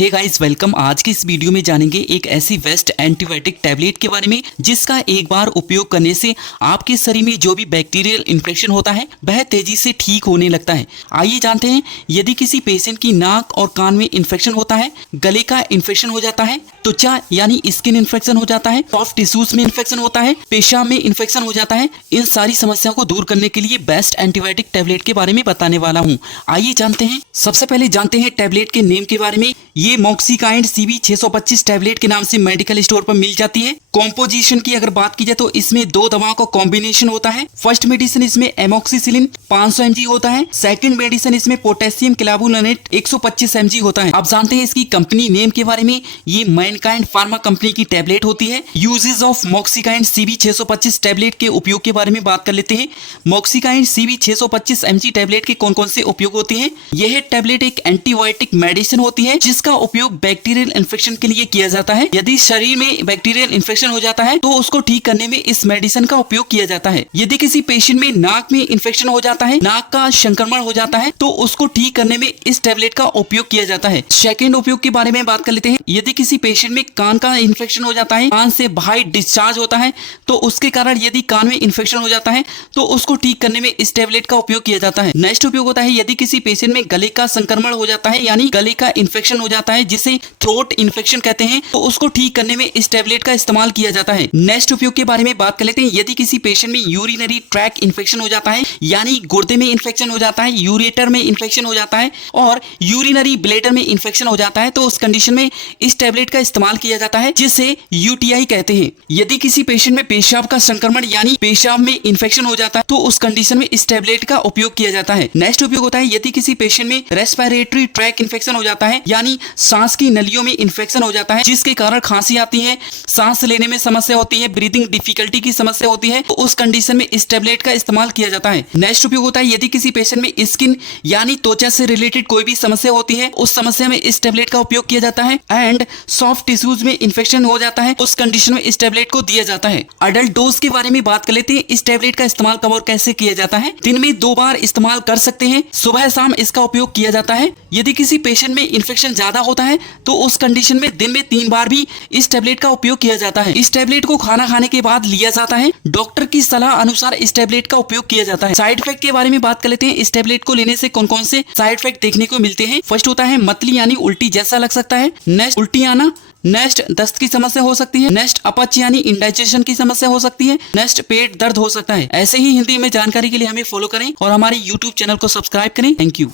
Hey guys welcome. आज की इस वीडियो में जानेंगे एक ऐसी बेस्ट एंटीबायोटिक टैबलेट के बारे में जिसका एक बार उपयोग करने से आपके शरीर में जो भी बैक्टीरियल इन्फेक्शन होता है वह तेजी से ठीक होने लगता है। आइए जानते हैं, यदि किसी पेशेंट की नाक और कान में इन्फेक्शन होता है, गले का इन्फेक्शन हो जाता है, त्वचा यानी स्किन इन्फेक्शन हो जाता है, सॉफ्ट टिश्यूज में इन्फेक्शन होता है, पेशाब में इन्फेक्शन हो जाता है, इन सारी समस्याओं को दूर करने के लिए बेस्ट एंटीबायोटिक टैबलेट के बारे में बताने वाला हूँ। आइए जानते हैं। सबसे पहले जानते हैं टैबलेट के नेम के बारे में। ये मॉक्सिकाइंड CB 625 टैबलेट के नाम से मेडिकल स्टोर पर मिल जाती है। कॉम्पोजिशन की अगर बात की जाए तो इसमें दो दवाओं का कॉम्बिनेशन होता है। फर्स्ट मेडिसिन इसमें एमोक्सिसिलिन 500 mg होता है। सेकंड मेडिसिन इसमें पोटेशियम क्लावुलेनेट 125 mg होता है। अब जानते हैं इसकी कंपनी नेम के बारे में। ये मैनकाइंड फार्मा कंपनी की टैबलेट होती है। Uses of Moxikind CB 625 tablet के उपयोग के बारे में बात कर लेते हैं। मॉक्सिकाइंड CB 625 mg टैबलेट के कौन कौन से उपयोग होते हैं। यह टैबलेट एक एंटीबायोटिक मेडिसिन होती है जिसका उपयोग बैक्टीरियल इन्फेक्शन के लिए किया जाता है। यदि शरीर में बैक्टीरियल इन्फेक्शन हो जाता है तो उसको ठीक करने में इस मेडिसिन का उपयोग किया जाता है। यदि किसी पेशेंट में नाक में इन्फेक्शन हो जाता है, नाक का संक्रमण हो जाता है, तो उसको ठीक करने में इस टैबलेट का उपयोग किया जाता है। सेकंड उपयोग के बारे में बात कर लेते हैं। यदि किसी पेशेंट में कान का इन्फेक्शन हो जाता है, कान से बाहर डिस्चार्ज होता है, तो उसके कारण यदि कान में इन्फेक्शन हो जाता है तो उसको ठीक करने में इस टैबलेट का उपयोग किया जाता है। नेक्स्ट उपयोग होता है यदि किसी पेशेंट में गले का संक्रमण हो जाता है यानी गले का इन्फेक्शन हो जाता है जिसे थ्रोट इन्फेक्शन कहते हैं, तो उसको ठीक करने में इस टैबलेट का इस्तेमाल किया जाता है। नेक्स्ट उपयोग के बारे में बात कर लेते हैं। यदि किसी पेशेंट में यूरिनरी ट्रैक इन्फेक्शन हो जाता है यानी गुर्दे में इन्फेक्शन हो जाता है, यूरेटर में इन्फेक्शन हो जाता है और यूरिनरी ब्लैडर में इन्फेक्शन हो जाता है, तो उस कंडीशन में इस टैबलेट का इस्तेमाल किया जाता है जिसे UTI कहते हैं। यदि किसी पेशेंट में पेशाब का संक्रमण यानी पेशाब में इन्फेक्शन हो जाता है तो उस कंडीशन में इस टैबलेट का उपयोग किया जाता है। नेक्स्ट उपयोग होता है यदि किसी पेशेंट में रेस्पिरेटरी ट्रैक इन्फेक्शन हो जाता है यानी सांस की नलियों में इन्फेक्शन हो जाता है जिसके कारण खांसी आती है, सांस लेने में समस्या होती है, ब्रीदिंग डिफिकल्टी की समस्या होती है, तो उस कंडीशन में इस टैबलेट का इस्तेमाल किया जाता है। नेक्स्ट उपयोग होता है यदि किसी पेशेंट में स्किन यानी त्वचा से रिलेटेड कोई भी समस्या होती है, उस समस्या में इस टैबलेट का उपयोग किया जाता है। एंड सॉफ्ट टिश्यूज में इन्फेक्शन हो जाता है, उस कंडीशन में इस टैबलेट को दिया जाता है। अडल्ट डोज के बारे में बात कर लेते हैं। इस टैबलेट का इस्तेमाल कब और कैसे किया जाता है। दिन में 2 बार इस्तेमाल कर सकते हैं, सुबह शाम इसका उपयोग किया जाता है। यदि किसी पेशेंट में इन्फेक्शन ज्यादा होता है तो उस कंडीशन में दिन में 3 बार भी इस टैबलेट का उपयोग किया जाता है। इस टैबलेट को खाना खाने के बाद लिया जाता है। डॉक्टर की सलाह अनुसार इस टैबलेट का उपयोग किया जाता है। साइड इफेक्ट के बारे में बात कर लेते हैं। इस टैबलेट को लेने से कौन कौन से साइड इफेक्ट देखने को मिलते हैं। फर्स्ट होता है मतली यानी उल्टी जैसा लग सकता है। नेक्स्ट उल्टी आना। नेक्स्ट दस्त की समस्या हो सकती है। नेक्स्ट अपच यानी इंडाइजेशन की समस्या हो सकती है। नेक्स्ट पेट दर्द हो सकता है। ऐसे ही हिंदी में जानकारी के लिए हमें फॉलो करें और हमारे YouTube चैनल को सब्सक्राइब करें। Thank you.